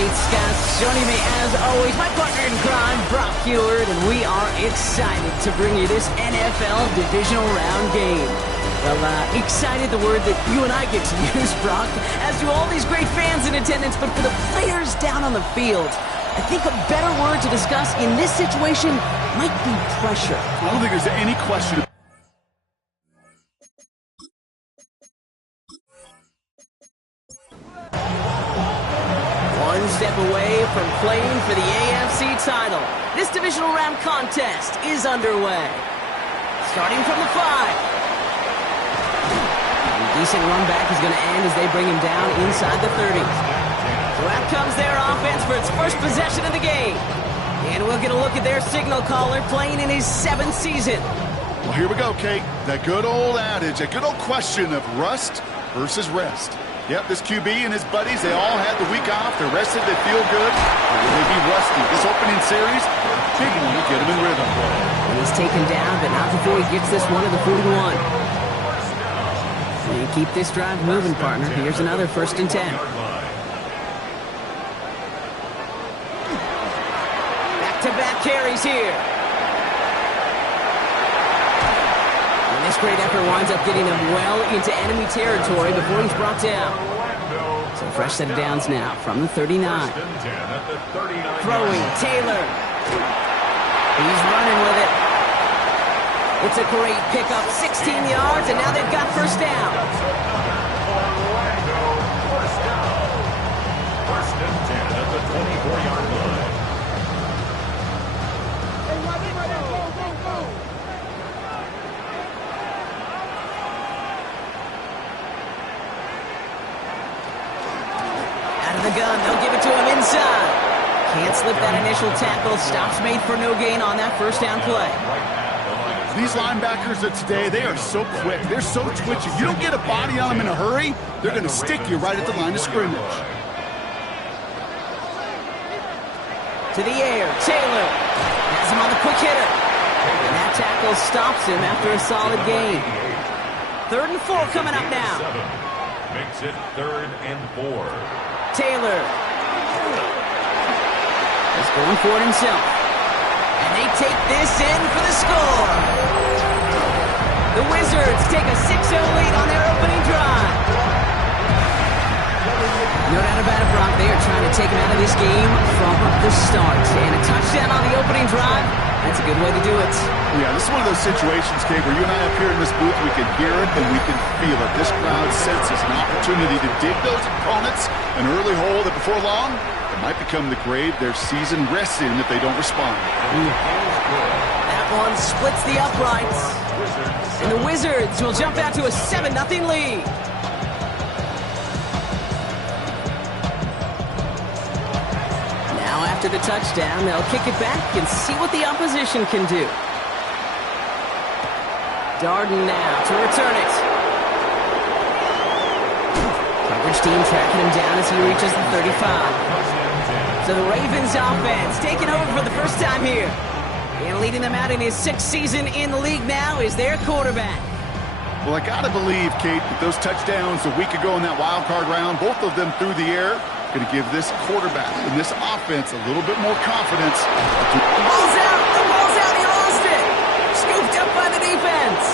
Kate Scott. Joining me as always, my partner in crime, Brock Huard, and we are excited to bring you this NFL Divisional Round game. Well, excited, the word that you and I get to use, Brock, as do all these great fans in attendance, but for the players down on the field, I think a better word to discuss in this situation might be pressure. I don't think there's any question. One step away from playing for the AFC title. This divisional round contest is underway. Starting from the 5. A decent run back is going to end as they bring him down inside the 30s. So out comes their offense for its first possession of the game. And we'll get a look at their signal caller playing in his 7th season. Well, here we go, Kate. That good old adage, a good old question of rust versus rest. Yep, this QB and his buddies, they all had the week off. They're rested, they feel good. Or will they be rusty? This opening series, big one to get them in rhythm. And he's taken down, but not before he gets this one to the 41. And keep this drive moving, partner. Here's another 1st and 10. Back-to-back carries here. This great effort winds up getting him well into enemy territory before he's brought down. So a fresh set of downs now from the 39. Throwing, Taylor. He's running with it. It's a great pickup, 16 yards, and now they've got 1st down. First and 10 at the 24-yard line. The gun, they'll give it to him inside. Can't slip that initial tackle. Stops made for no gain on that 1st down play. These linebackers of today, they are so quick. They're so twitchy. You don't get a body on them in a hurry, they're going to stick you right at the line of scrimmage. To the air, Taylor has him on the quick hitter. And that tackle stops him after a solid gain. 3rd and 4 coming up now. Makes it 3rd and 4. Taylor is going for it himself. And they take this in for the score. The Wizards take a 6-0 lead on their opening drive. No doubt about it, Brock. They are trying to take him out of this game from the start. And a touchdown on the opening drive, that's a good way to do it. Yeah, this is one of those situations, Kate, where you and I up here in this booth, we can hear it and we can feel it. This crowd senses an opportunity to dig those opponents an early hole that before long, it might become the grave their season rests in if they don't respond. That one splits the uprights. And the Wizards will jump out to a 7-0 lead. Now after the touchdown, they'll kick it back and see what the opposition can do. Darden now to return it. Coverage team tracking him down as he reaches the 35. So the Ravens offense taking over for the first time here. And leading them out in his 6th season in the league now is their quarterback. Well, I got to believe, Kate, that those touchdowns a week ago in that wild card round, both of them through the air, going to give this quarterback and this offense a little bit more confidence. The ball's out! The ball's out! He lost it! Scooped up by the defense.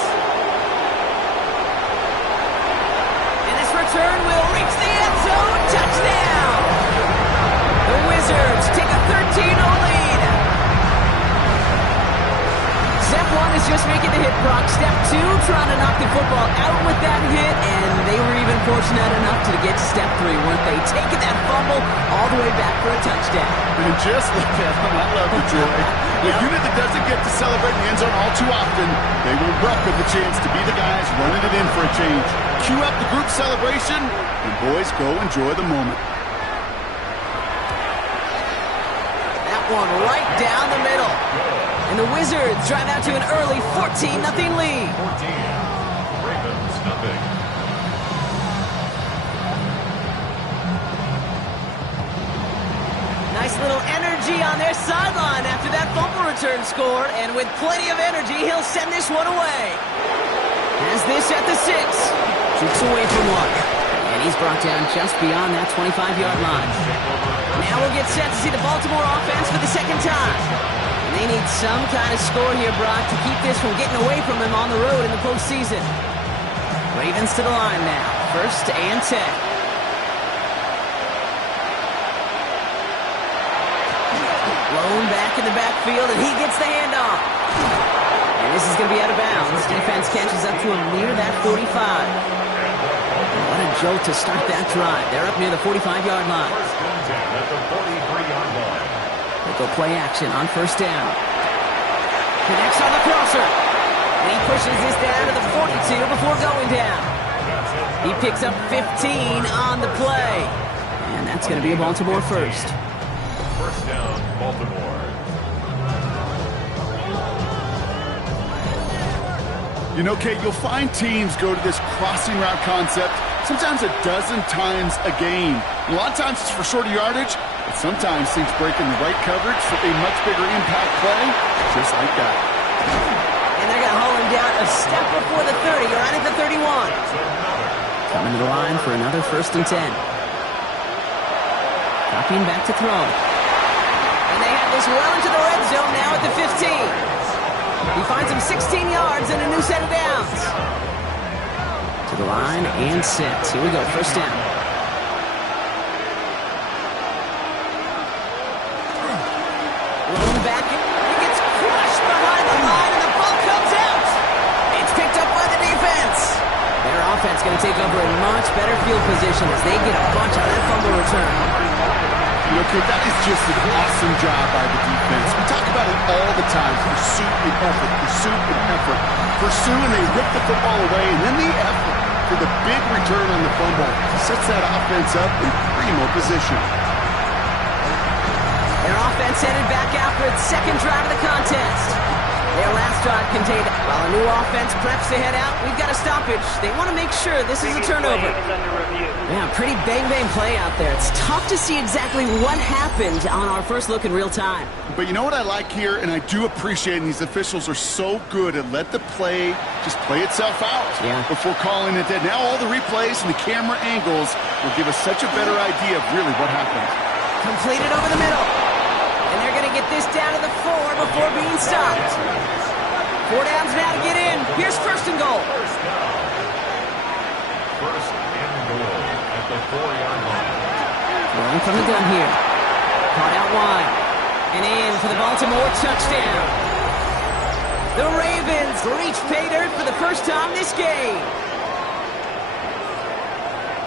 And this return will reach the end zone. Touchdown! The Wizards take a 13-0 lead. Step 1 is just making the hit, Brock. Step 2, trying to knock the football out with that hit, and they were even fortunate enough to get to step 3, weren't they? Taking that fumble all the way back for a touchdown. And just look at them. I love you, Troy. The unit that doesn't get to celebrate in the end zone all too often, they will welcome the chance to be the guys running it in for a change. Cue up the group celebration, and boys, go enjoy the moment. That one right down the middle. And the Wizards drive out to an early 14-0 lead. 14. Ravens nothing. Nice little energy on their sideline after that fumble return scored. And with plenty of energy, he'll send this one away. Has this at the 6. Shoots away from one. And he's brought down just beyond that 25-yard line. Now we'll get set to see the Baltimore offense for the second time. And they need some kind of score here, Brock, to keep this from getting away from them on the road in the postseason. Ravens to the line now. 1st and 10. Lone back in the backfield, and he gets the handoff. And this is going to be out of bounds. Defense catches up to him near that 45. What a jolt to start that drive. They're up near the 45-yard line. 1st and 10 at the 43-yard line. They go play action on 1st down. Connects on the crosser. And he pushes this down to the 42 before going down. He picks up 15 on the play. And that's going to be a Baltimore first. 1st down, Baltimore. You know, Kate, you'll find teams go to this crossing route concept sometimes a dozen times a game. A lot of times it's for shorter yardage, but sometimes things break in the right coverage for a much bigger impact play, just like that. And they're going to haul him down a step before the 30, right at the 31. Coming to the line for another 1st and 10. Copying back to throw. And they have this well into the red zone now at the 15. He finds him 16 yards and a new set of downs. To the line and set. Here we go, 1st down. Lone back. He gets crushed behind the line and the ball comes out. It's picked up by the defense. Their offense going to take over a much better field position as they get a bunch on that fumble return. You know, Kate, that is just an awesome job by the defense. We talk about it all the time. Pursuit and effort, pursuit and effort. Pursue and they rip the football away, and then the effort for the big return on the fumble sets that offense up in primo position. Their offense headed back out for its 2nd drive of the contest. Their last drive contained, while a new offense preps to head out, we've got a stoppage. They want to make sure this is a turnover. Yeah, pretty bang-bang play out there. It's tough to see exactly what happened on our first look in real time. But you know what I like here, and I do appreciate, and these officials are so good at let the play just play itself out before calling it dead. Now all the replays and the camera angles will give us such a better idea of really what happened. Completed over the middle. And they're going to get this down to the 4 before being stopped. 4 downs now to get in. Here's 1st and goal. 1st and goal at the 4-yard line. Rolling from the gun here. Caught out wide. And in for the Baltimore touchdown. The Ravens reach pay dirt for the first time this game.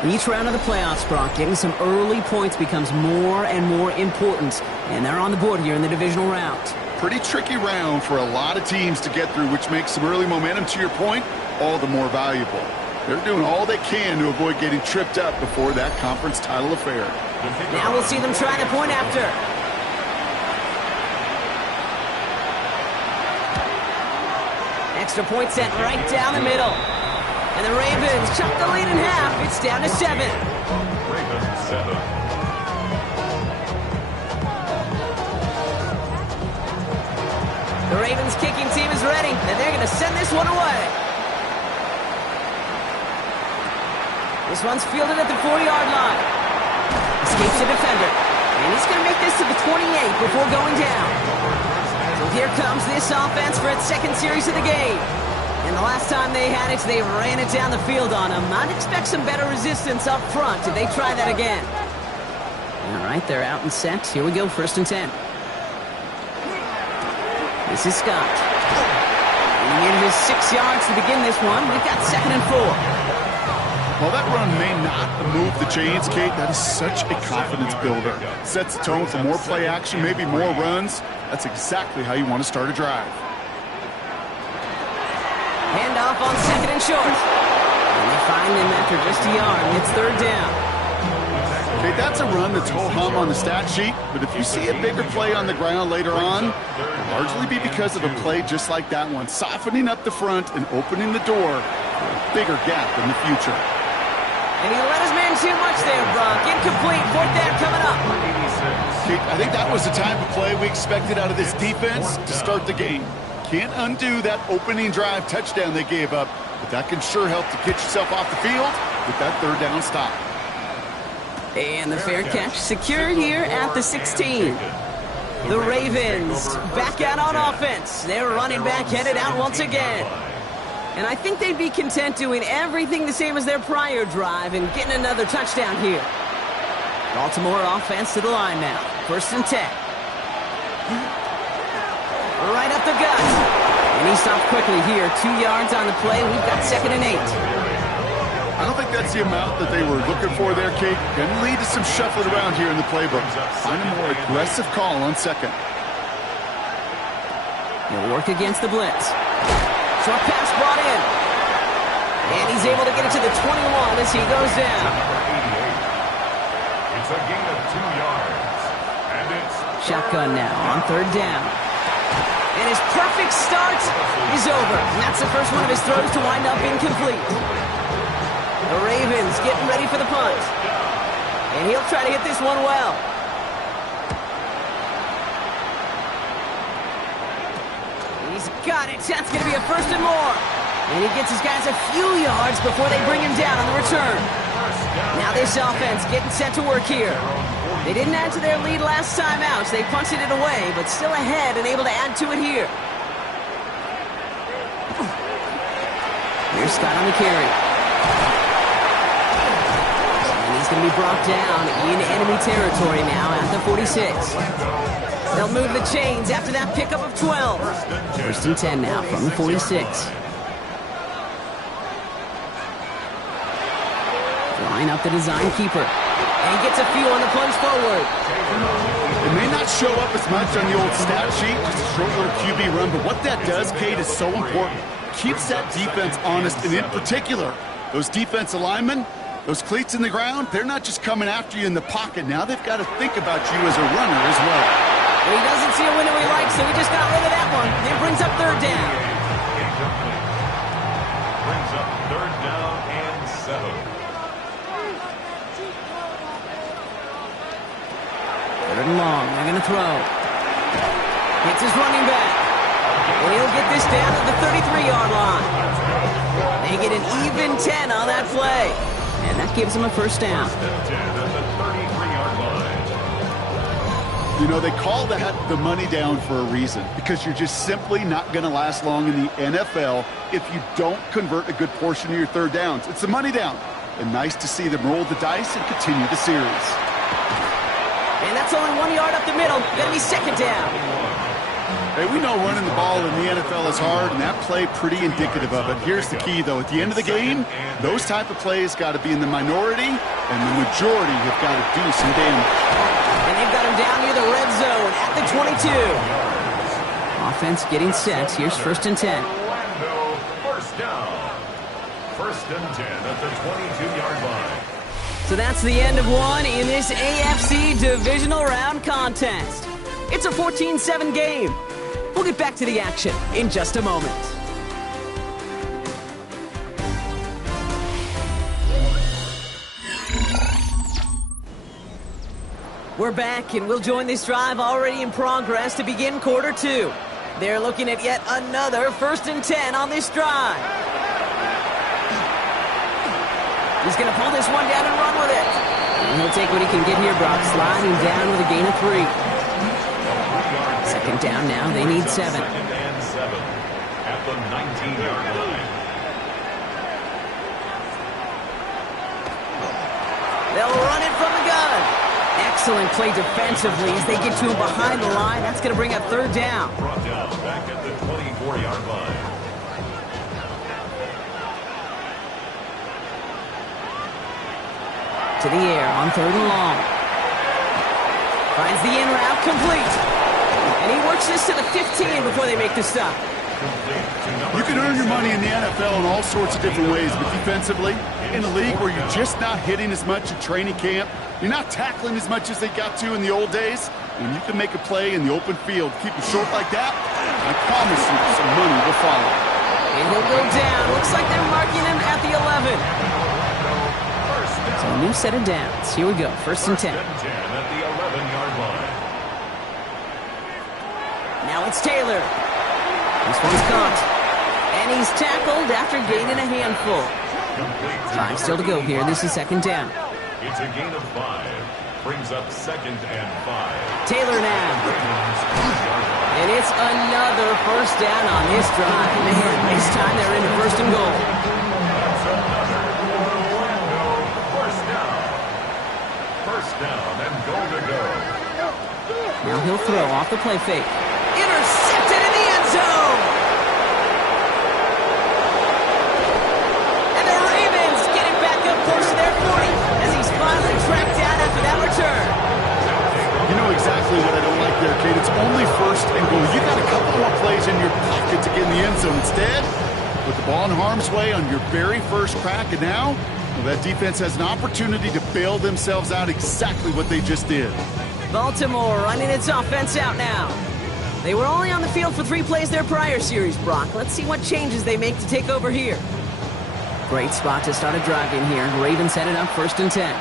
Each round of the playoffs, Brock, getting some early points becomes more and more important. And they're on the board here in the divisional round. Pretty tricky round for a lot of teams to get through, which makes some early momentum, to your point, all the more valuable. They're doing all they can to avoid getting tripped up before that conference title affair. Now we'll see them try the point after. Extra point set right down the middle. And the Ravens chop the lead in half. It's down to 7. Ravens 7. The Ravens kicking team is ready, and they're going to send this one away. This one's fielded at the 40-yard line. Escapes the defender. And he's going to make this to the 28 before going down. So here comes this offense for its 2nd series of the game. And the last time they had it, they ran it down the field on them. I'd expect some better resistance up front if they try that again. All right, they're out and set. Here we go, 1st and 10. This is Scott. He needed his 6 yards to begin this one. We've got 2nd and 4. While that run may not move the chains, Kate, that is such a confidence builder. Sets the tone for more play action, maybe more runs. That's exactly how you want to start a drive. Handoff on 2nd and short. And they find him after just a yard. It's 3rd down. Okay, that's a run that's ho-hum on the stat sheet, but if you see a bigger play on the ground later on, it'll largely be because of a play just like that one, softening up the front and opening the door for a bigger gap in the future. And he let his man too much there, Brock. Incomplete. 4th down coming up. Kate, I think that was the type of play we expected out of this defense to start the game. Can't undo that opening drive touchdown they gave up, but that can sure help to get yourself off the field with that 3rd down stop. And the fair catch secured here at the 16. The Ravens back out on offense. Their running back headed out once again. And I think they'd be content doing everything the same as their prior drive and getting another touchdown here. Baltimore offense to the line now. 1st and 10. Right up the gut. And he stopped quickly here. 2 yards on the play. We've got 2nd and 8. I don't think that's the amount that they were looking for there, Kate. Going to lead to some shuffling around here in the playbook. Find a more aggressive call on 2nd. He'll work against the blitz. Short pass brought in. And he's able to get it to the 21 as he goes down. It's a gain of 2 yards. And it's Shotgun now on 3rd down. And his perfect start is over. And that's the first one of his throws to wind up incomplete. The Ravens getting ready for the punt. And he'll try to hit this one well. He's got it. That's going to be a 1st and more. And he gets his guys a few yards before they bring him down on the return. Now this offense getting set to work here. They didn't add to their lead last time out. They punted it away, but still ahead and able to add to it here. Here's Scott on the carry. He's going to be brought down in enemy territory now at the 46. They'll move the chains after that pickup of 12. 1st and 10 now from the 46. Line up the design keeper. And he gets a few on the plunge forward. It may not show up as much on the old stat sheet, just a short little QB run, but what that does, Kate, is so important. Keeps that defense honest, and in particular, those defensive linemen, those cleats in the ground, they're not just coming after you in the pocket. Now they've got to think about you as a runner as well. He doesn't see a window he likes, so he just got rid of that one. It brings up 3rd down. brings up 3rd down and 7. 3rd and long. They're going to throw. Hits his running back. And he'll get this down at the 33-yard line. They get an even 10 on that play. And that gives him a 1st down. You know, they call that the money down for a reason, because you're just simply not going to last long in the NFL if you don't convert a good portion of your 3rd downs. It's the money down. And nice to see them roll the dice and continue the series. And that's only 1 yard up the middle. Going to be 2nd down. Hey, we know running the ball in the NFL is hard, and that play pretty indicative of it. Here's the key, though. At the end of the game, those type of plays got to be in the minority, and the majority have got to do some damage. And they've got him down near the red zone at the 22. Offense getting set. Here's 1st and 10. Orlando, 1st down. 1st and 10 at the 22-yard line. So that's the end of one in this AFC divisional round contest. It's a 14-7 game. We'll get back to the action in just a moment. We're back, and we'll join this drive already in progress to begin quarter 2. They're looking at yet another 1st and 10 on this drive. He's going to pull this one down and run with it. And he'll take what he can get here, Brock, sliding down with a gain of 3. 2nd down now. They need 7. 2nd and 7 at the 19-yard line. They'll run it from the gun. Excellent play defensively as they get to him behind the line. That's going to bring up 3rd down. Brought down back at the 24-yard line. To the air on 3rd and long. Finds the in route complete. And he works this to the 15 before they make the stop. You can earn your money in the NFL in all sorts of different ways, but defensively, in a league where you're just not hitting as much at training camp, you're not tackling as much as they got to in the old days, when you can make a play in the open field, keep it short like that, I promise you some money will follow. And he'll go down. Looks like they're marking him at the 11. So a new set of downs. Here we go. 1st and 10. 1st and 10 at the 11-yard line. Now it's Taylor. This one's caught. And he's tackled after gaining a handful. 5 still to go here. This is 2nd down. It's a gain of 5. Brings up 2nd and 5. Taylor now. Ravens, 1 And it's another first down on this drive. Man, this time they're into 1st and goal. That's another Orlando first down. First down and goal to go. Now he'll throw off the play fake. Intercepted in the end zone. And the Ravens get it back up close to their 40 as he's finally tracked down after that return. You know exactly what I don't like there, Kate. It's only 1st and goal. You got a couple more plays in your pocket to get in the end zone. Instead, put the ball in harm's way on your very first crack, and now that defense has an opportunity to bail themselves out exactly what they just did. Baltimore running its offense out now. They were only on the field for 3 plays their prior series, Brock. Let's see what changes they make to take over here. Great spot to start a drive in here. Ravens set it up 1st and 10.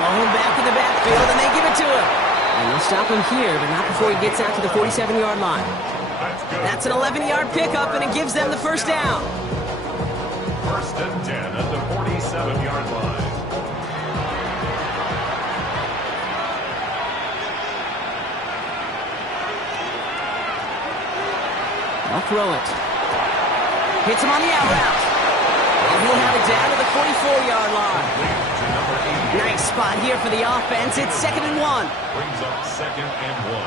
Long back in the backfield, and they give it to him. And they'll stop him here, but not before he gets out to the 47-yard line. That's an 11-yard pickup, and it gives them the first down. 1st and 10 at the 47-yard line. I'll throw it. Hits him on the out route. And he'll have it down to the 44-yard line. Nice spot here for the offense. It's 2nd and 1. Brings up 2nd and 1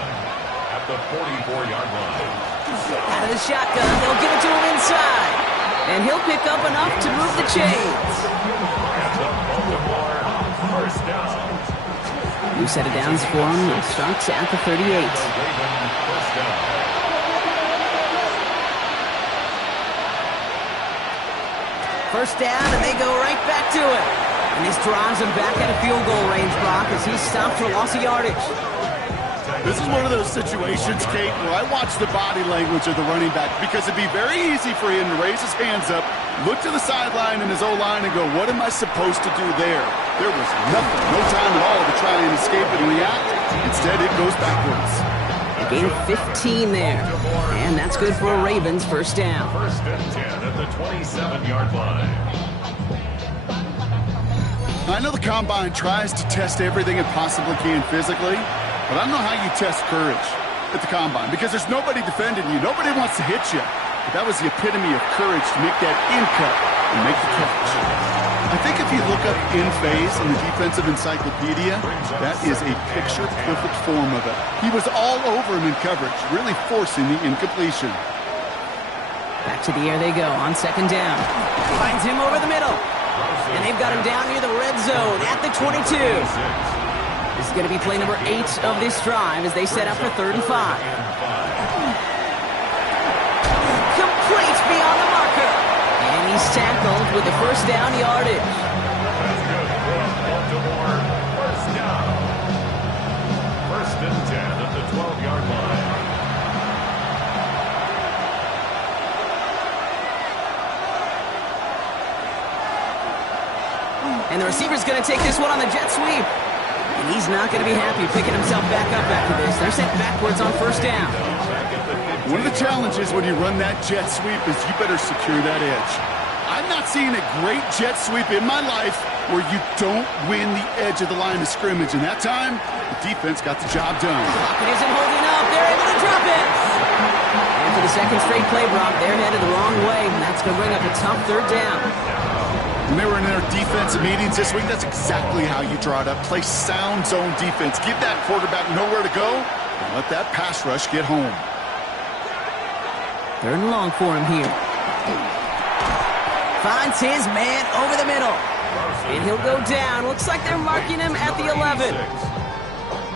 at the 44-yard line. Out of the shotgun, they'll give it to him inside. And he'll pick up enough to move the chains. At the Baltimore first down. New set of downs for him. It starts at the 38. Raven first down. First down, and they go right back to it. And this drives him back at a field goal range, Brock, as he's stopped for loss of yardage. This is one of those situations, Kate, where I watch the body language of the running back because it'd be very easy for him to raise his hands up, look to the sideline in his O-line and go, what am I supposed to do there? There was nothing, no time at all to try and escape and react. Instead, it goes backwards. A gain of 15 there. And that's good for a Ravens first down. 1st and 10 at the 27-yard line. I know the Combine tries to test everything it possibly can physically, but I don't know how you test courage at the Combine because there's nobody defending you. Nobody wants to hit you. But that was the epitome of courage to make that in cut and make the catch. I think if you look up in phase in the defensive encyclopedia, that is a picture-perfect form of it. He was all over him in coverage, really forcing the incompletion. Back to the air they go on 2nd down. Finds him over the middle. And they've got him down near the red zone at the 22. This is going to be play number 8 of this drive as they set up for 3rd and 5. Complete beyond the marker. And he's tackled with the first down yardage. That's good for Baltimore first down. 1st and 10 at the 12-yard line. And the receiver's going to take this one on the jet sweep. And he's not going to be happy picking himself back up after this. They're sent backwards on 1st down. One of the challenges when you run that jet sweep is you better secure that edge. I've not seen a great jet sweep in my life where you don't win the edge of the line of scrimmage. And that time, the defense got the job done. It isn't holding up. They're able to drop it. And for the 2nd straight play, Brock, they're headed the wrong way. And that's going to bring up a tough 3rd down. When they were in their defensive meetings this week, that's exactly how you draw it up. Play sound zone defense. Give that quarterback nowhere to go and let that pass rush get home. 3rd and long for him here. Finds his man over the middle. And he'll go down. Looks like they're marking him at the 11.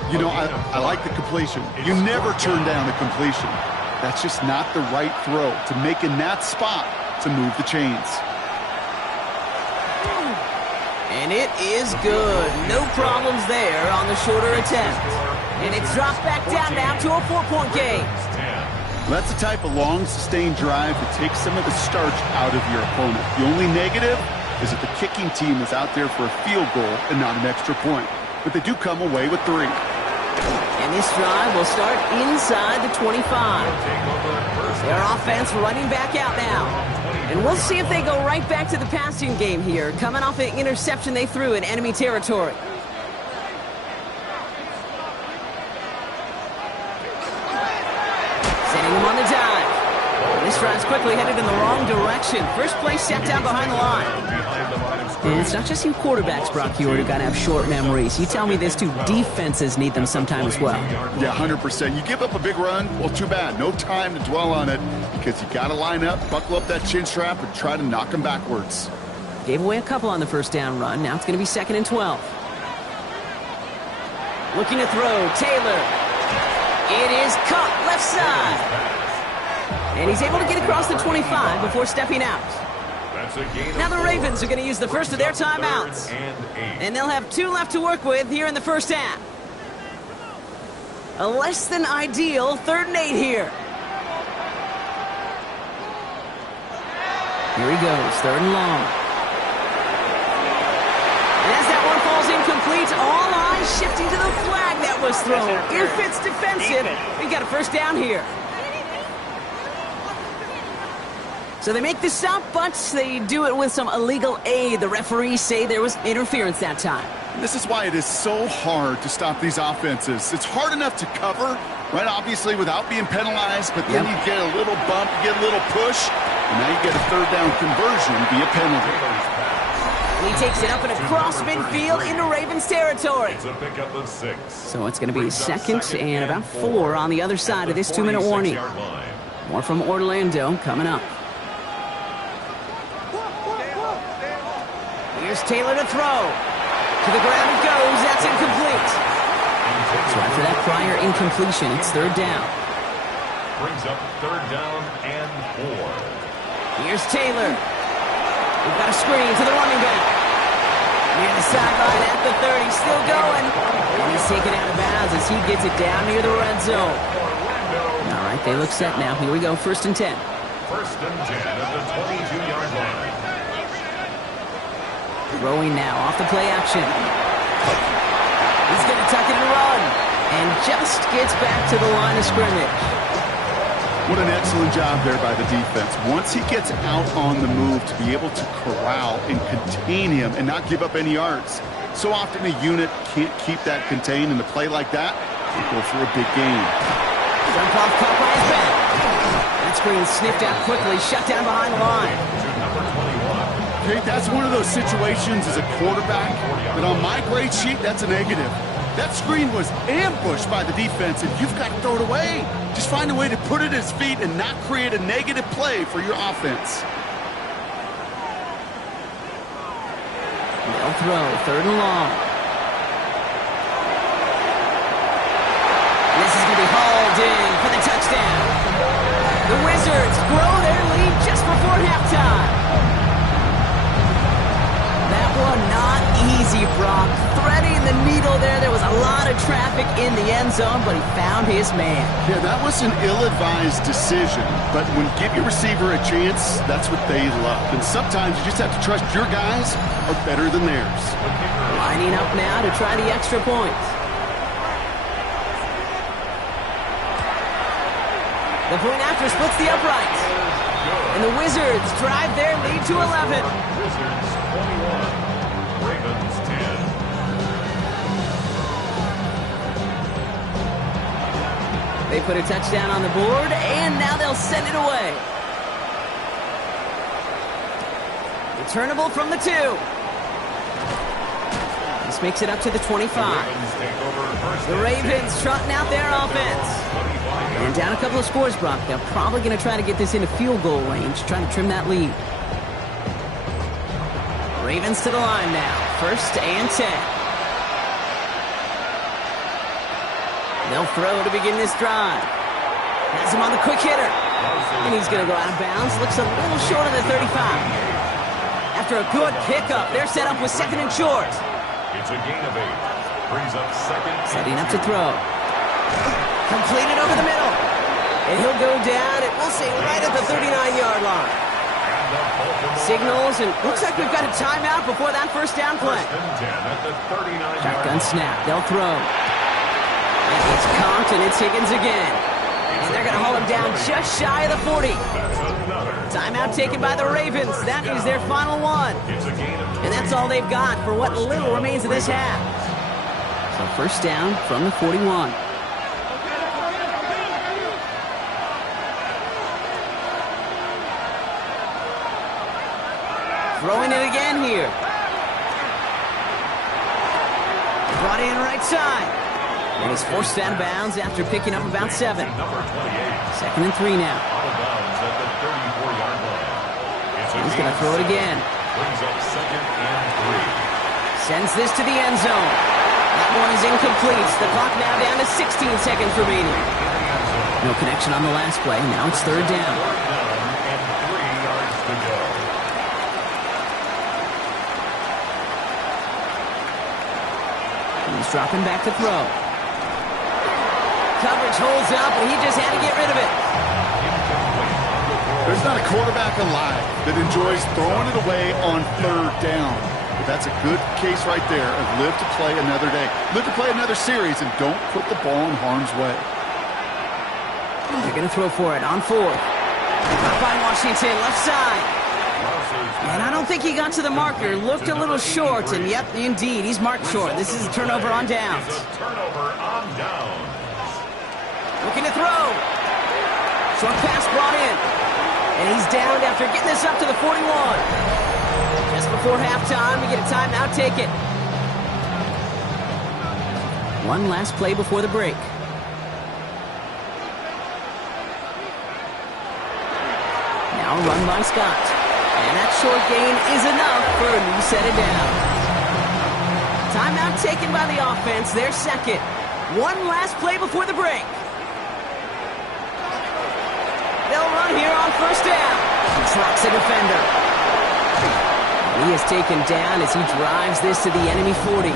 You know, I like the completion. You never turn down a completion. That's just not the right throw to make in that spot to move the chains. And it is good. No problems there on the shorter attempt. And it's dropped back down now to a 4-point game. That's the type of long, sustained drive that takes some of the starch out of your opponent. The only negative is that the kicking team is out there for a field goal and not an extra point. But they do come away with 3. And this drive will start inside the 25. Their offense running back out now. And we'll see if they go right back to the passing game here, coming off an interception they threw in enemy territory. Setting him on the dive. This drive's quickly headed in the wrong direction. First play set down behind the line. And it's not just you quarterbacks, Brock Huard, who got to have short memories. You tell me this too, defenses need them sometime as well. Yeah, 100%. You give up a big run, well, too bad. No time to dwell on it because you got to line up, buckle up that chin strap, and try to knock them backwards. Gave away a couple on the first down run. Now it's going to be 2nd and 12. Looking to throw. Taylor. It is caught left side. And he's able to get across the 25 before stepping out. Now the Ravens are going to use the first of their timeouts. And they'll have 2 left to work with here in the first half. A less than ideal 3rd and 8 here. Here he goes, 3rd and long. And as that one falls incomplete, all eyes shifting to the flag that was thrown. If it's defensive, we got a first down here. So they make the stop, but they do it with some illegal aid. The referees say there was interference that time. And this is why it is so hard to stop these offenses. It's hard enough to cover, right, obviously, without being penalized, but then you get a little bump, you get a little push, and now you get a 3rd down conversion via penalty. He takes it up and across midfield into Ravens territory. It's a pickup of 6. So it's going to be 2nd and about 4 on the other side of this 2-minute warning. More from Orlando coming up. Here's Taylor to throw. To the ground it goes. That's incomplete. So after that prior incompletion, it's 3rd down. Brings up 3rd down and 4. Here's Taylor. We've got a screen to the running back. Near the sideline at the 30. Still going. And he's taken out of bounds as he gets it down near the red zone. All right, they look set now. Here we go. 1st and 10. 1st and 10 at the 22-yard line. Throwing now off the play action. He's going to tuck it and run. And just gets back to the line of scrimmage. What an excellent job there by the defense. Once he gets out on the move, to be able to corral and contain him and not give up any yards. So often a unit can't keep that contained, and a play like that will go for a big gain. Jump off, caught by his back. That screen sniffed out quickly, shut down behind the line. Okay, that's one of those situations as a quarterback that on my grade sheet, that's a negative. That screen was ambushed by the defense, and you've got to throw it away. Just find a way to put it at his feet and not create a negative play for your offense. They'll throw, 3rd and long. This is going to be hauled in for the touchdown. The Wizards grow their lead just before halftime. That one not easy, Brock. Threading the needle there. There was a lot of traffic in the end zone, but he found his man. Yeah, that was an ill-advised decision, but when you give your receiver a chance, that's what they love. And sometimes you just have to trust your guys are better than theirs. Lining up now to try the extra point. The point after splits the uprights. And the Wizards drive their lead to 11. Wizards 21, Ravens 10. They put a touchdown on the board, and now they'll send it away. Returnable from the 2. This makes it up to the 25. The Ravens trotting out their offense. And down a couple of scores, Brock. They're probably going to try to get this into field goal range, trying to trim that lead. Ravens to the line now. 1st and 10. They'll throw to begin this drive. Has him on the quick hitter. And he's going to go out of bounds. Looks a little short of the 35. After a good pickup, they're set up with 2nd and short. It's a gain of 8. Brings up 2nd. Setting up to throw. Completed over the middle. And he'll go down, and we'll say right at the 39-yard line. Signals, and looks like we've got a timeout before that first down play. Shotgun snap. They'll throw. And it's Compton. It's Higgins again. And they're going to haul him down just shy of the 40. Timeout taken by the Ravens. That is their final one. And that's all they've got for what little remains of this half. So first down from the 41. Throwing it again here. Brought in right side. And he's forced out of bounds after picking up about 7. Second and 3 now. He's going to throw it again. Sends this to the end zone. That one is incomplete. The clock now down to 16 seconds remaining. No connection on the last play. Now it's third down. He's dropping back to throw. Coverage holds up, and he just had to get rid of it. There's not a quarterback alive that enjoys throwing it away on third down. But that's a good case right there of live to play another day. Live to play another series, and don't put the ball in harm's way. They're going to throw for it on fourth. Up by Washington, left side. And I don't think he got to the marker. Looked a little short, and yep, indeed, he's marked short. This is a turnover on downs. Looking to throw. Short pass brought in. And he's downed after getting this up to the 41. Just before halftime, we get a timeout taken. One last play before the break. Now run by Scott. And that short gain is enough for a new set of downs. Timeout taken by the offense, their second. One last play before the break. They'll run here on first down. He tracks a defender. He is taken down as he drives this to the enemy 40.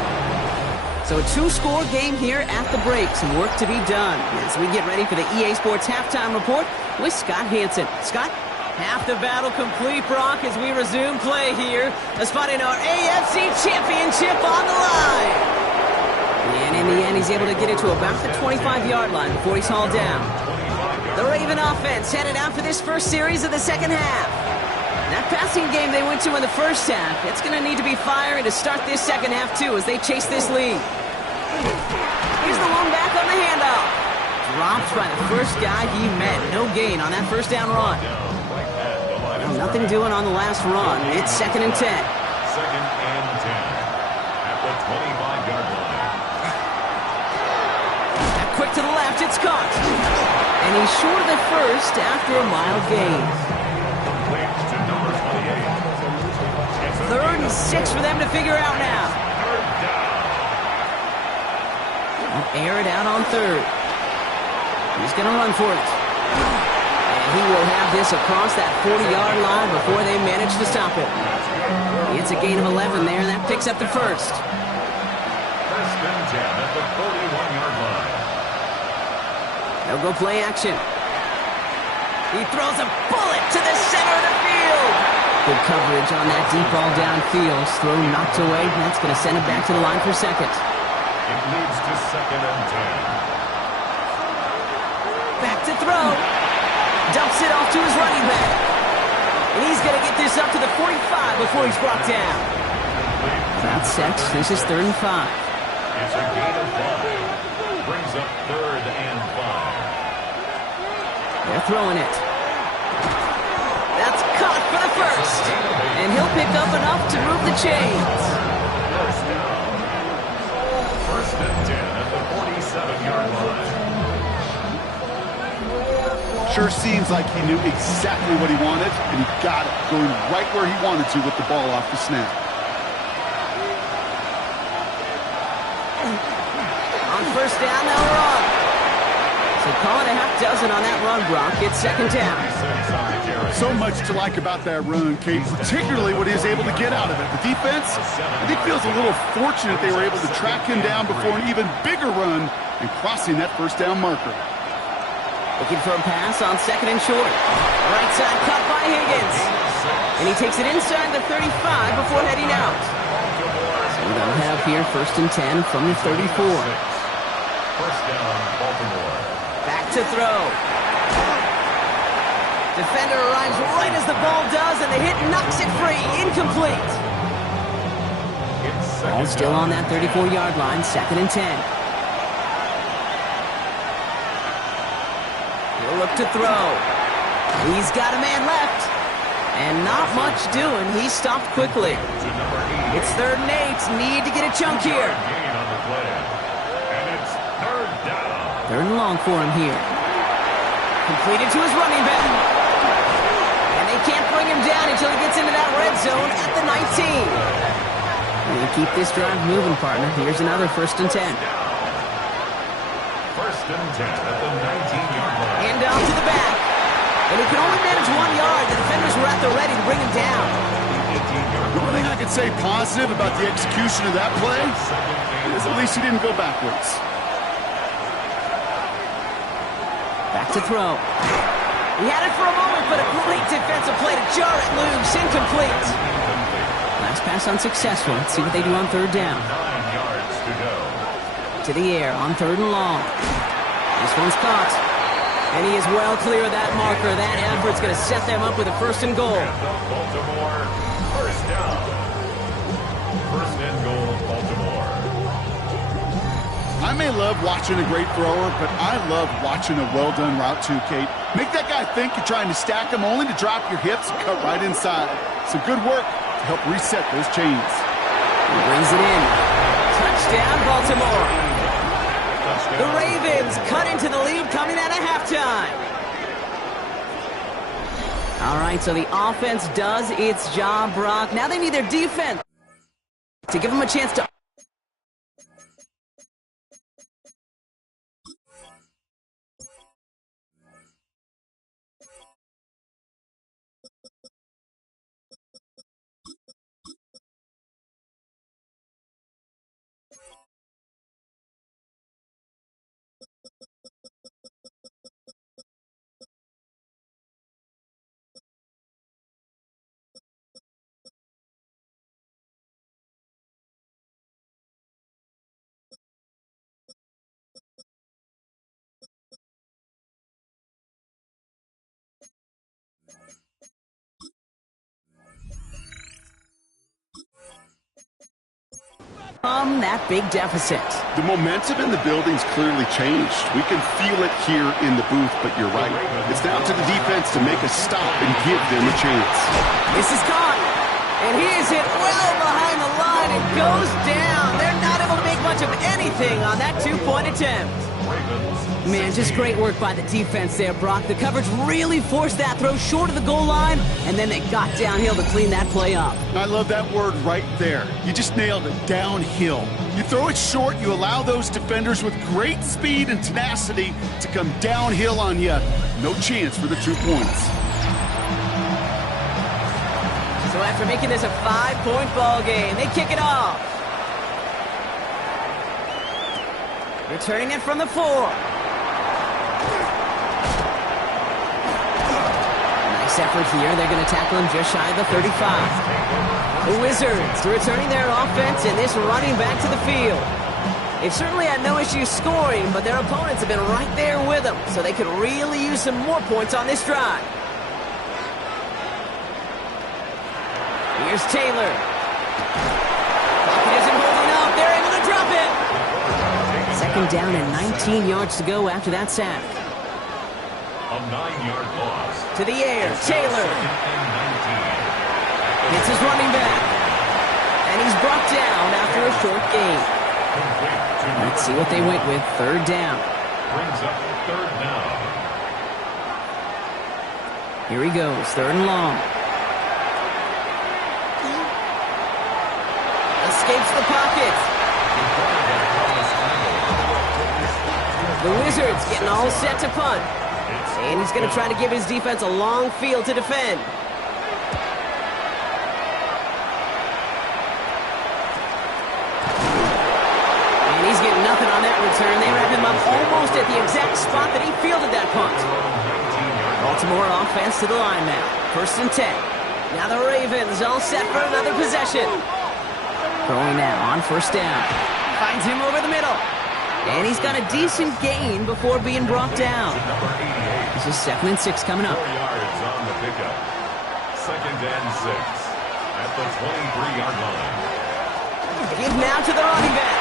So a two-score game here at the break. Some work to be done as we get ready for the EA Sports Halftime Report with Scott Hanson. Scott? Half the battle complete, Brock, as we resume play here. A spot in our AFC Championship on the line. And in the end, he's able to get it to about the 25-yard line before he's hauled down. The Raven offense headed out for this first series of the second half. That passing game they went to in the first half, it's going to need to be firing to start this second half, too, as they chase this lead. Here's the one back on the handoff. Dropped by the first guy he met. No gain on that first down run. Nothing doing on the last run. It's second and 10. Second and 10 at the 25-yard line. That quick to the left, it's caught. And he's short of the first after a mild gain. To number 28. Third and 6 for them to figure out now. They'll air it out on third. He's going to run for it. He will have this across that 40-yard line before they manage to stop it. It's a gain of 11 there, and that picks up the first. First and 10 at the 41-yard line. They'll go play action. He throws a bullet to the center of the field. Good coverage on that deep ball downfield. Throw knocked away. That's going to send him back to the line for second. It leads to second and 10. Back to throw. Dumps it off to his running back. And he's going to get this up to the 45 before he's brought down. About set. This is third and 5. It's a gain of 5. Brings up third and 5. They're throwing it. That's caught for the first. And he'll pick up enough to move the chains. First down. First and 10 at the 47-yard line. Sure seems like he knew exactly what he wanted, and he got it, going right where he wanted to with the ball off the snap. On first down, they'll run. So call it a half dozen on that run, Brock. It's second down. So much to like about that run, Kate, particularly what he was able to get out of it. The defense, I think, feels a little fortunate they were able to track him down before an even bigger run and crossing that first down marker. Looking for a pass on second and short. Right side cut by Higgins. And he takes it inside the 35 before heading out. So they'll have here first and 10 from the 34. First down, Baltimore. Back to throw. Defender arrives right as the ball does, and the hit knocks it free. Incomplete. Ball still on that 34-yard line, 2nd and 10. He'll look to throw. He's got a man left. And not much doing. He stopped quickly. It's 3rd and 8. Need to get a chunk here. And it's 3rd down. 3rd and long for him here. Completed to his running back. And they can't bring him down until he gets into that red zone at the 19. You keep this drive moving, partner. Here's another 1st and 10. 1st and 10 at the 19-yard line. And down to the back. And he can only manage 1 yard. The defenders were at the ready to bring him down. The only thing I can say positive about the execution of that play is at least he didn't go backwards. Back to throw. He had it for a moment, but a great defensive play to jar it loose. Incomplete. Last pass unsuccessful. Let's see what they do on 3rd down. 9 yards to go. To the air on 3rd and long. This one's caught. And he is well clear of that marker. That effort's going to set them up with a 1st and goal. Baltimore, 1st down. 1st and goal, Baltimore. I may love watching a great thrower, but I love watching a well-done route too, Kate. Make that guy think you're trying to stack him only to drop your hips and cut right inside. Some good work to help reset those chains. He brings it in. Touchdown, Baltimore. The Ravens cut into the lead coming out of halftime. All right, so the offense does its job, Brock. Now they need their defense to give them a chance to... that big deficit. The momentum in the building's clearly changed. We can feel it here in the booth, but you're right. It's down to the defense to make a stop and give them a chance. This is caught, and he is hit well behind the line and goes down. They're not able to make much of anything on that 2-point attempt. Man, just great work by the defense there, Brock. The coverage really forced that throw short of the goal line, and then they got downhill to clean that play up. I love that word right there. You just nailed it, downhill. You throw it short, you allow those defenders with great speed and tenacity to come downhill on you. No chance for the 2 points. So after making this a 5-point ball game, they kick it off. Returning it from the 4. Nice effort here. They're going to tackle him just shy of the 35. The Wizards returning their offense and this running back to the field. They've certainly had no issue scoring, but their opponents have been right there with them, so they could really use some more points on this drive. Here's Taylor. Pocket isn't holding up. They're able to drop it. 2nd down and 19 yards to go after that sack. A 9-yard loss. To the air, Taylor. Hits his running back. And he's brought down after a short gain. Let's see what they went with. 3rd down. Brings up 3rd down. Here he goes, 3rd and long. Escapes the pocket. The Wizards getting all set to punt. And he's going to try to give his defense a long field to defend. And he's getting nothing on that return. They wrap him up almost at the exact spot that he fielded that punt. Baltimore offense to the line now. 1st and 10. Now the Ravens all set for another possession. Throwing now on 1st down. Finds him over the middle. And he's got a decent gain before being brought down. Number 88. This is 2nd and 6 coming up. 4 yards on the pickup. 2nd and 6 at the 23-yard line. Give now to the running back.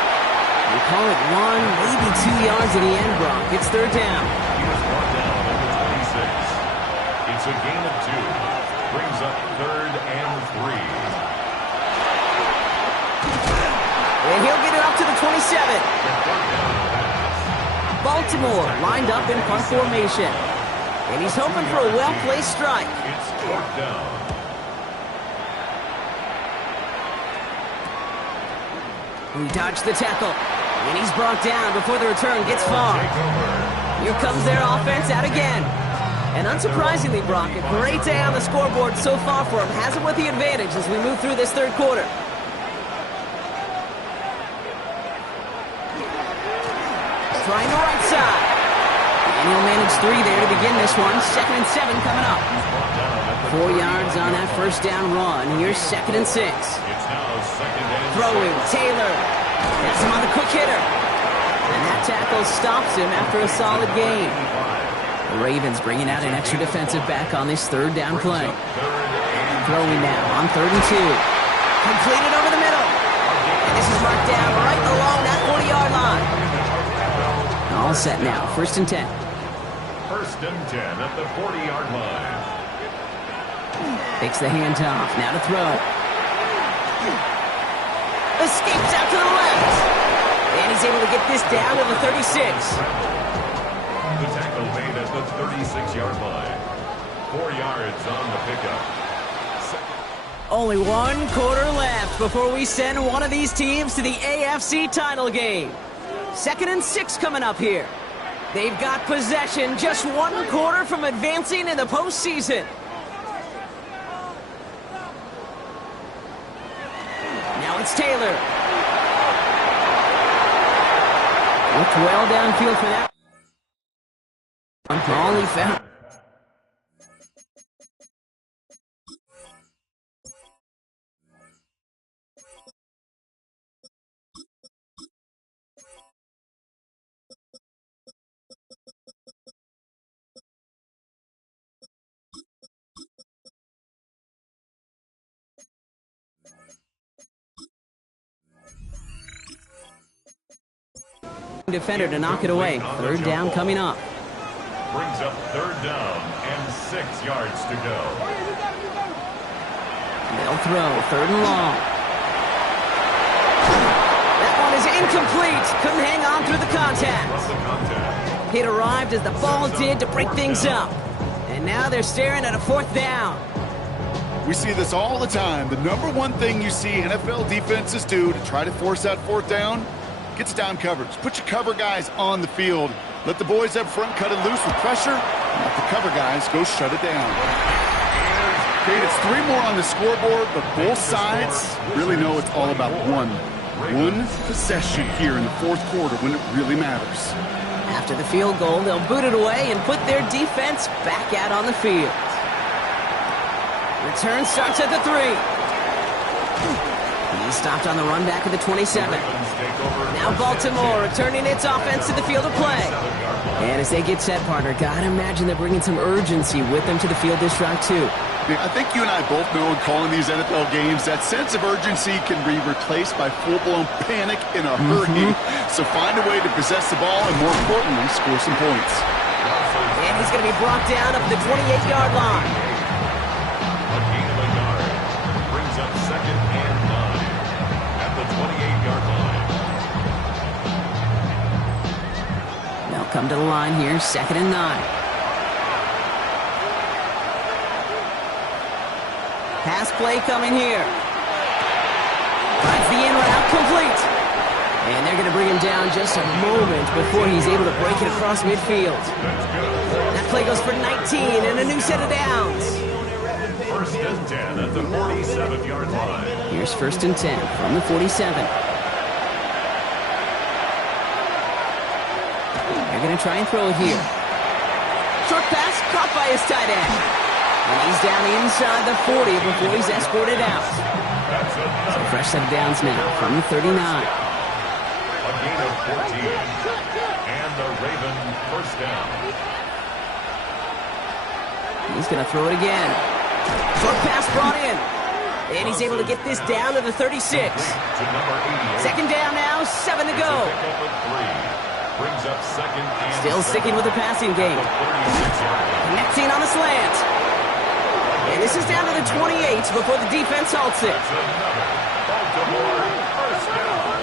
We call it 1, maybe 2 yards at the end, Brock. It's 3rd down. He was brought down at the 26. It's a gain of 2. Brings up 3rd and 3. And he'll get it up to the 27. Baltimore lined up in punt formation. And he's hoping for a well-placed strike. It's 4th down. He dodged the tackle. And he's brought down before the return gets far. Here comes their offense out again. And unsurprisingly, Brock, a great day on the scoreboard so far for him. Has him with the advantage as we move through this 3rd quarter. Trying the right side. And he'll manage 3 there to begin this one. 2nd and 7 coming up. 4 yards on that 1st down run. Here's 2nd and 6. It's now 2nd and Throwing, Taylor. That's him on the quick hitter. And that tackle stops him after a solid gain. The Ravens bringing out an extra defensive back on this 3rd down play. Throwing now on 3rd and 2. Completed over the middle. And this is marked down right along that 40-yard line. All set now. 1st and 10. 1st and 10 at the 40-yard line. Takes the handoff. Now to throw. Escapes out to the left. And he's able to get this down to the 36. The tackle made at the 36-yard line. 4 yards on the pickup. Only 1 quarter left before we send one of these teams to the AFC title game. 2nd and 6 coming up here. They've got possession, just 1 quarter from advancing in the postseason. Now it's Taylor. Looked well downfield for that. All he found. Defender to knock it away. 3rd down coming up. Brings up 3rd down and 6 yards to go. They'll throw. 3rd and long. That one is incomplete. Couldn't hang on through the contact. It arrived as the ball did to break things up. And now they're staring at a 4th down. We see this all the time. The number one thing you see NFL defenses do to try to force that 4th down, gets down coverage. Put your cover guys on the field. Let the boys up front cut it loose with pressure. And let the cover guys go shut it down. Okay, it's 3 more on the scoreboard, but both sides really know it's all about one possession here in the 4th quarter when it really matters. After the field goal, they'll boot it away and put their defense back out on the field. Return starts at the 3. He stopped on the run back at the 27. Now Baltimore returning its offense to the field of play. And as they get set, partner, gotta imagine they're bringing some urgency with them to the field this drive too. I think you and I both know in calling these NFL games that sense of urgency can be replaced by full-blown panic in a hurry. So find a way to possess the ball and, more importantly, score some points. And he's going to be brought down up the 28-yard line. A gain of a yard. Brings up 2nd and 9 at the 28-yard line. They'll come to the line here, 2nd and 9. Pass play coming here. Finds the in route complete. And they're going to bring him down just a moment before he's able to break it across midfield. That play goes for 19 and a new set of downs. 1st and 10 at the 47-yard line. Here's 1st and 10 from the 47. They're going to try and throw it here. Short pass caught by his tight end. And he's down inside the 40 before he's escorted out. So fresh set of downs now from the 39. A gain of 14 And the Ravens first down. He's going to throw it again. Short pass brought in. And he's able to get this down to the 36. Second down now, 7 to go. Still sticking with the passing game. Connecting on the slant. And this is down to the 28 before the defense halts it. Baltimore first down.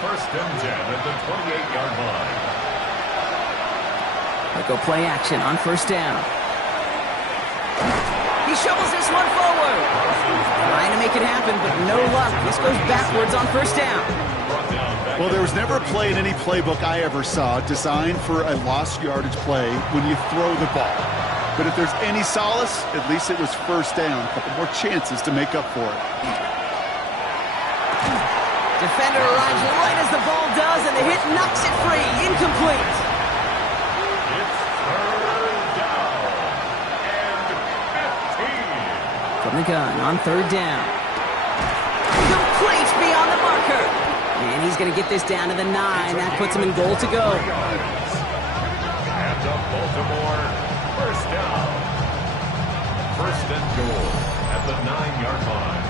First and 10 at the 28-yard line. They go play action on first down. He shovels this one forward. Trying to make it happen, but no luck. This goes backwards on first down. Well, there was never a play in any playbook I ever saw designed for a lost yardage play when you throw the ball. But if there's any solace, at least it was first down. A couple more chances to make up for it. Defender arrives right as the ball does, and the hit knocks it free. Incomplete. It's third down and 15. From the gun on third down. Complete beyond the marker. And he's going to get this down to the 9. That puts him in goal to go. And the Baltimore first down. First and goal at the 9-yard line.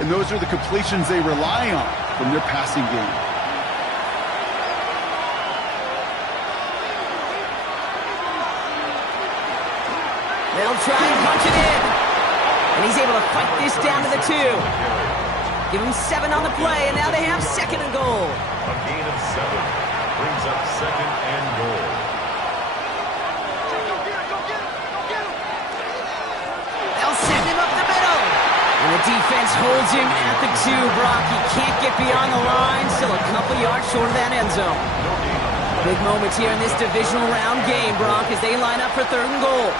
And those are the completions they rely on from their passing game. They'll try and punch it in. And he's able to fight this down to the 2. Give him 7 on the play, and now they have second and goal. A gain of 7 brings up second and goal. They'll send him up the middle. And the defense holds him at the 2, Brock. He can't get beyond the line. Still a couple yards short of that end zone. Big moments here in this divisional round game, Brock, as they line up for third and goal.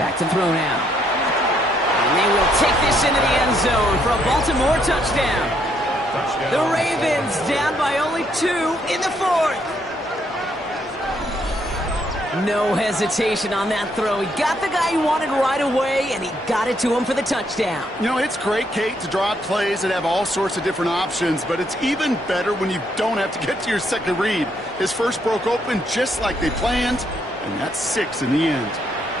Back to throw now. And they will take this into the end zone for a Baltimore touchdown. The Ravens down by only 2 in the 4th. No hesitation on that throw. He got the guy he wanted right away, and he got it to him for the touchdown. You know, it's great, Kate, to draw up plays that have all sorts of different options, but it's even better when you don't have to get to your second read. His first broke open just like they planned, and that's 6 in the end.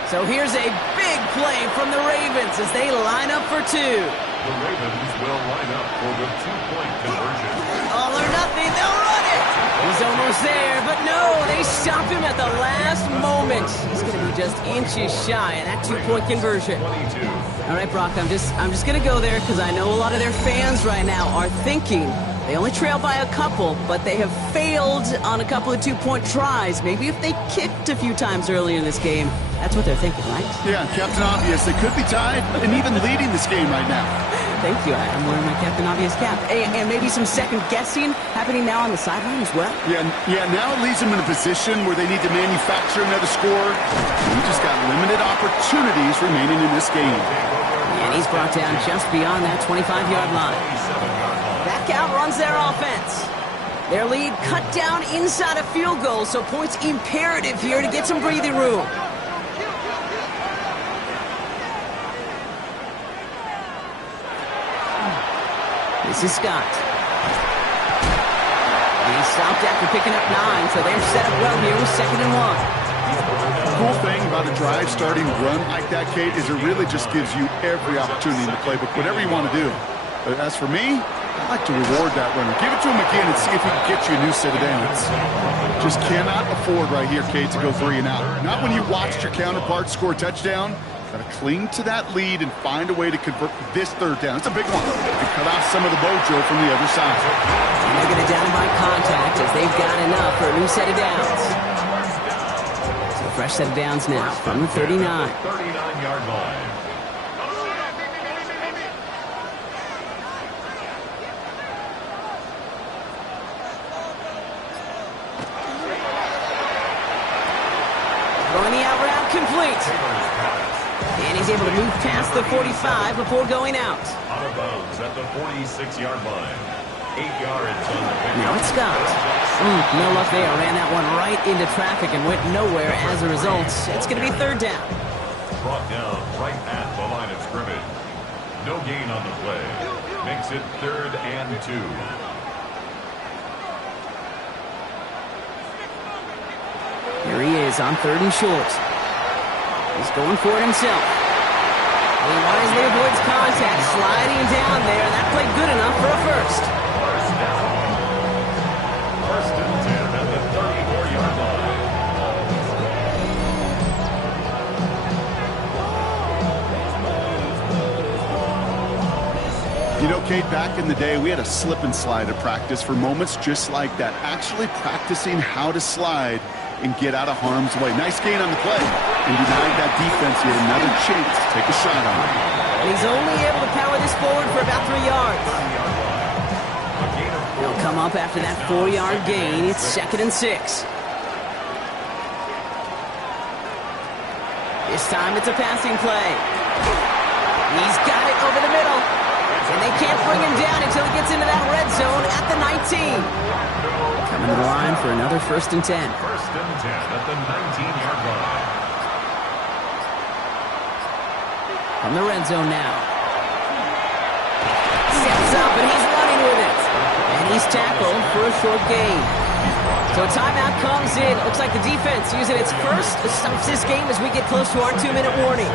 So here's a big play from the Ravens as they line up for 2. The Ravens will line up for the 2-point conversion. All or nothing, they'll run it. He's almost there, but no, they stop him at the last moment. He's going to be just inches shy of that 2-point conversion. 22. All right, Brock, I'm just going to go there because I know a lot of their fans right now are thinking they only trail by a couple, but they have failed on a couple of 2-point tries. Maybe if they kicked a few times earlier in this game, that's what they're thinking, right? Yeah, Captain Obvious. They could be tied and even leading this game right now. Thank you. I'm wearing my Captain Obvious cap. And maybe some second guessing happening now on the sideline as well. Yeah, now it leaves them in a position where they need to manufacture another score. We just got limited opportunities remaining in this game. And he's brought down just beyond that 25-yard line. Back out runs their offense. Their lead cut down inside a field goal, so points imperative here to get some breathing room. This is Scott. He's stopped after picking up 9, so they're set up well here with 2nd and 1. The cool thing about a drive starting run like that, Kate, is it really just gives you every opportunity in the playbook, whatever you want to do. But as for me, I like to reward that runner. Give it to him again and see if he can get you a new set of downs. Just cannot afford right here, Kate, to go 3 and out. Not when you watched your counterpart score a touchdown. Got to cling to that lead and find a way to convert this 3rd down. It's a big one. And cut off some of the mojo from the other side. And they're going to down by contact as they've got enough for a new set of downs. So a fresh set of downs now from the 39. 39-yard line. Throwing the out route complete. And he's able to move past the 45 before going out. Out of bounds at the 46-yard line. 8 yards on the pick. Now it's Scott. No luck there. Ran that one right into traffic and went nowhere as a result. It's going to be 3rd down. brought down right at the line of scrimmage. No gain on the play. Makes it 3rd and 2. Here he is on 3rd and short. He's going for it himself. He wisely avoids contact, sliding down there. That played good enough for a first. First down. 1st and 10 at the 34-yard line. You know, Kate, back in the day, we had a slip and slide at practice for moments just like that. Actually practicing how to slide and get out of harm's way. Nice gain on the play. And denied that defense here another chance to take a shot on it. And he's only able to power this forward for about 3 yards. He'll come up after that 4-yard gain. It's 2nd and 6. This time it's a passing play. He's got it over the middle. And they can't bring him down until he gets into that red zone at the 19. Coming to the line for another 1st and 10. 1st and 10 at the 19-yard line. From the red zone now. Steps up and he's running with it. And he's tackled for a short gain. So a timeout comes in. Looks like the defense using its first stops this game as we get close to our 2-minute warning.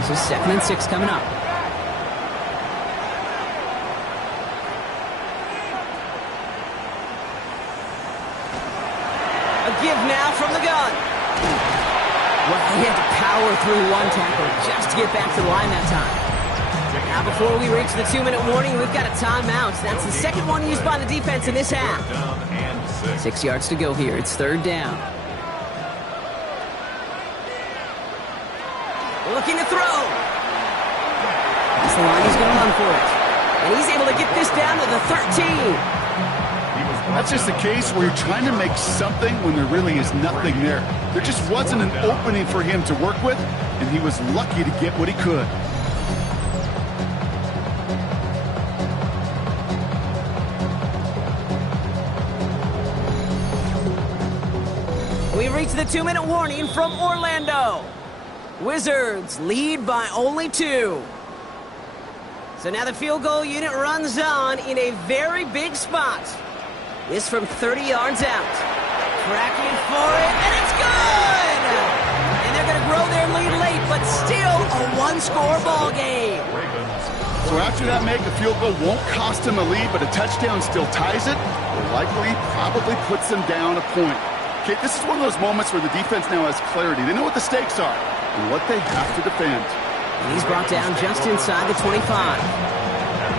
This is 2nd and 6 coming up. A give now from the gun. Well, he had to power through one tackle just to get back to the line that time. Now, before we reach the 2-minute warning, we've got a timeout. That's the second one used by the defense in this half. 6 yards to go here. It's 3rd down. Looking to throw. That's the line. He's going to run for it. And he's able to get this down to the 13. That's just a case where you're trying to make something when there really is nothing there. There just wasn't an opening for him to work with, and he was lucky to get what he could. We reach the 2-minute warning from Orlando. Wizards lead by only 2. So now the field goal unit runs on in a very big spot. This from 30 yards out. Tracking for it, and it's good! And they're going to grow their lead late, but still a one-score ball game. So after that make, a field goal won't cost him a lead, but a touchdown still ties it, or likely probably puts them down a point. Okay, this is one of those moments where the defense now has clarity. They know what the stakes are and what they have to defend. And he's brought down just inside the 25.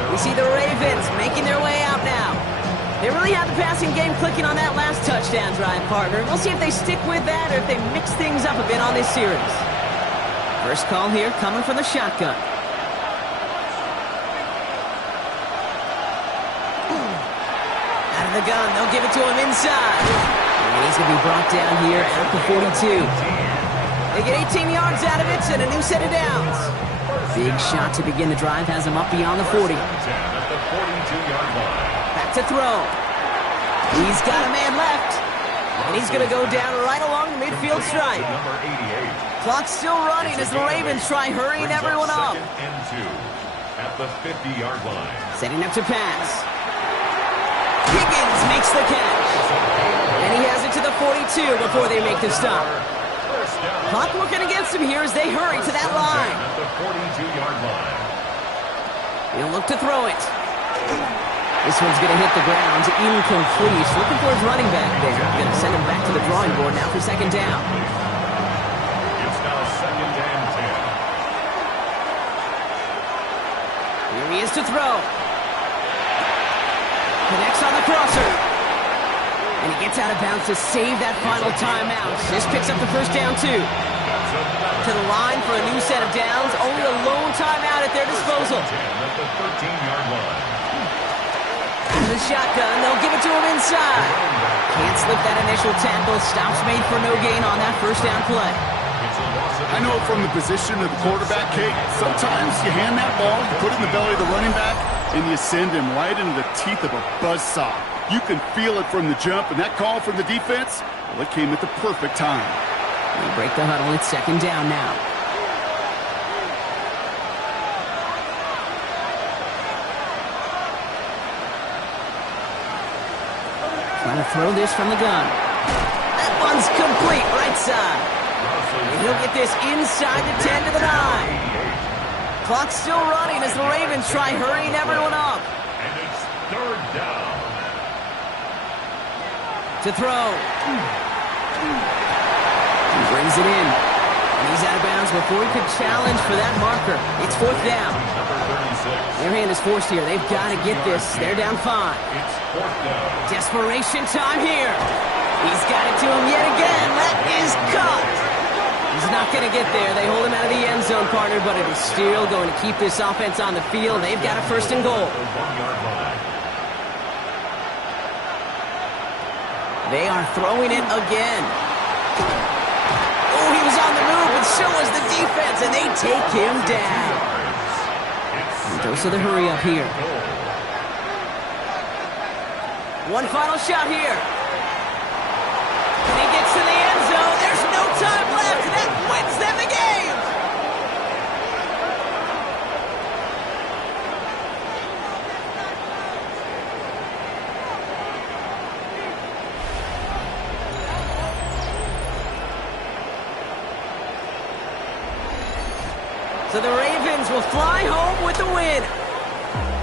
We see the Ravens making their way out now. They really have the passing game clicking on that last touchdown drive, partner. We'll see if they stick with that or if they mix things up a bit on this series. First call here coming from the shotgun. Out of the gun, they'll give it to him inside. And he's going to be brought down here at the 42. They get 18 yards out of it and a new set of downs. Big shot to begin the drive has him up beyond the 40. At the 42-yard line. Back to throw. He's got a man left. And he's going to go down right along the midfield stripe. Number 88. Clock's still running as the Ravens try hurrying everyone up. 2nd and 2 at the 50-yard line. Setting up to pass. Higgins makes the catch. And he has it to the 42 before they make the stop. Clock working against him here as they hurry to that line. At the 42-yard line. He'll look to throw it. This one's going to hit the ground. Incomplete. Looking for his running back there. Going to send him back to the drawing board now for 2nd down. It's now 2nd and 10. Here he is to throw. Connects on the crosser. And he gets out of bounds to save that final timeout. This picks up the first down, too. To the line for a new set of downs. Only a lone timeout at their disposal. At the 13-yard line. The shotgun, they'll give it to him inside. Can't slip that initial tackle. Stops made for no gain on that first down play. I know from the position of the quarterback, Kate, sometimes you hand that ball, you put it in the belly of the running back, and you send him right into the teeth of a buzzsaw. You can feel it from the jump, and that call from the defense, well, it came at the perfect time. They break the huddle. It's 2nd down now. Gonna throw this from the gun. That one's complete, right side. And he'll get this inside the 10 to the 9. Clock's still running as the Ravens try hurrying everyone up. And it's third down. To throw. He brings it in. And he's out of bounds before he could challenge for that marker. It's fourth down. Number 36. Their hand is forced here. They've got to get this. They're down 5. It's fourth down. Desperation time here. He's got it to him yet again. That is caught. He's not going to get there. They hold him out of the end zone, partner, but it is still going to keep this offense on the field. They've got a first and goal. 1-yard line. They are throwing it again. Oh, he was on the move, but so was the defense, and they take him down. And those are the hurry up here. One final shot here. And he gets to the end zone. There's no time left. That wins them the game. So the Ravens will fly home with the win.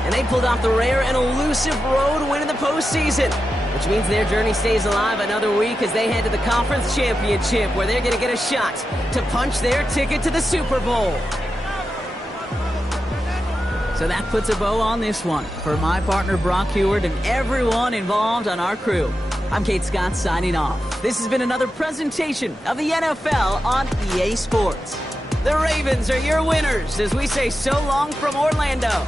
And they pulled off the rare and elusive road win in the postseason, which means their journey stays alive another week as they head to the Conference Championship, where they're going to get a shot to punch their ticket to the Super Bowl. So that puts a bow on this one. For my partner Brock Huard and everyone involved on our crew, I'm Kate Scott signing off. This has been another presentation of the NFL on EA Sports. The Ravens are your winners as we say so long from Orlando.